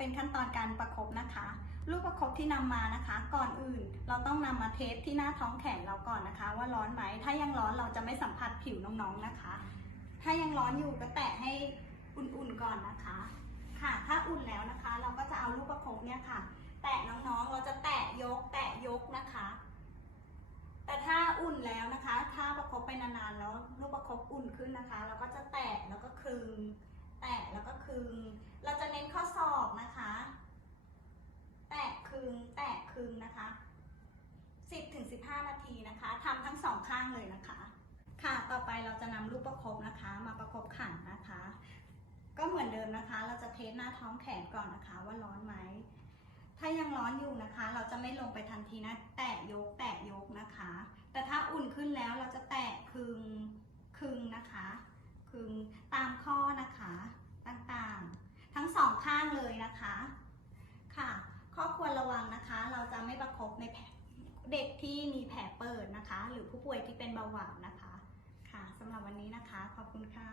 เป็นขั้นตอนการประคบนะคะ ลูกประคบที่นำมานะคะ ก่อนอื่นเราต้องนำมาเทสที่หน้าท้องแขนเราก่อนนะคะ ว่าร้อนไหม ถ้ายังร้อนเราจะไม่สัมผัสผิวน้องๆนะคะ ถ้ายังร้อนอยู่ก็แตะให้อุ่นๆก่อนนะคะ ค่ะ ถ้าอุ่นแล้วนะคะ เราก็จะเอาลูกประคบเนี่ยค่ะ แตะน้องๆ เราจะแตะยก แตะยกนะคะ แต่ถ้าอุ่นแล้วนะคะ ถ้าประคบไปนานๆแล้วลูกประคบอุ่นขึ้นนะคะ เราก็จะแตะแล้วก็คึง แตะแล้วก็คึง เราจะเน้นข้อศอกนะคะ แตะคลึง แตะคลึง นะคะ10ถึง15 นาทีนะคะทำทั้งสองข้างเลยนะคะ ค่ะต่อไปเราจะนำลูกประคบนะคะ มาประคบขันนะคะ ก็เหมือนเดิมนะคะ เราจะเทสหน้าท้องแขนก่อนนะคะ ว่าร้อนไหมถ้ายังร้อนอยู่นะคะ เราจะไม่ลงไปทันทีนะแตะยกแตะยกนะคะ แต่ถ้าอุ่นขึ้นแล้วเราจะแตะคึงคึงนะคะคึงตามข้อนะคะต่างๆ ทั้งสองข้างเลยนะคะ ข้อควรระวังนะคะ เราจะไม่ประคบในแผล เด็กที่มีแผลเปิดนะคะ หรือผู้ป่วยที่เป็นเบาหวานนะคะ ค่ะสำหรับวันนี้นะคะ ขอบคุณค่ะ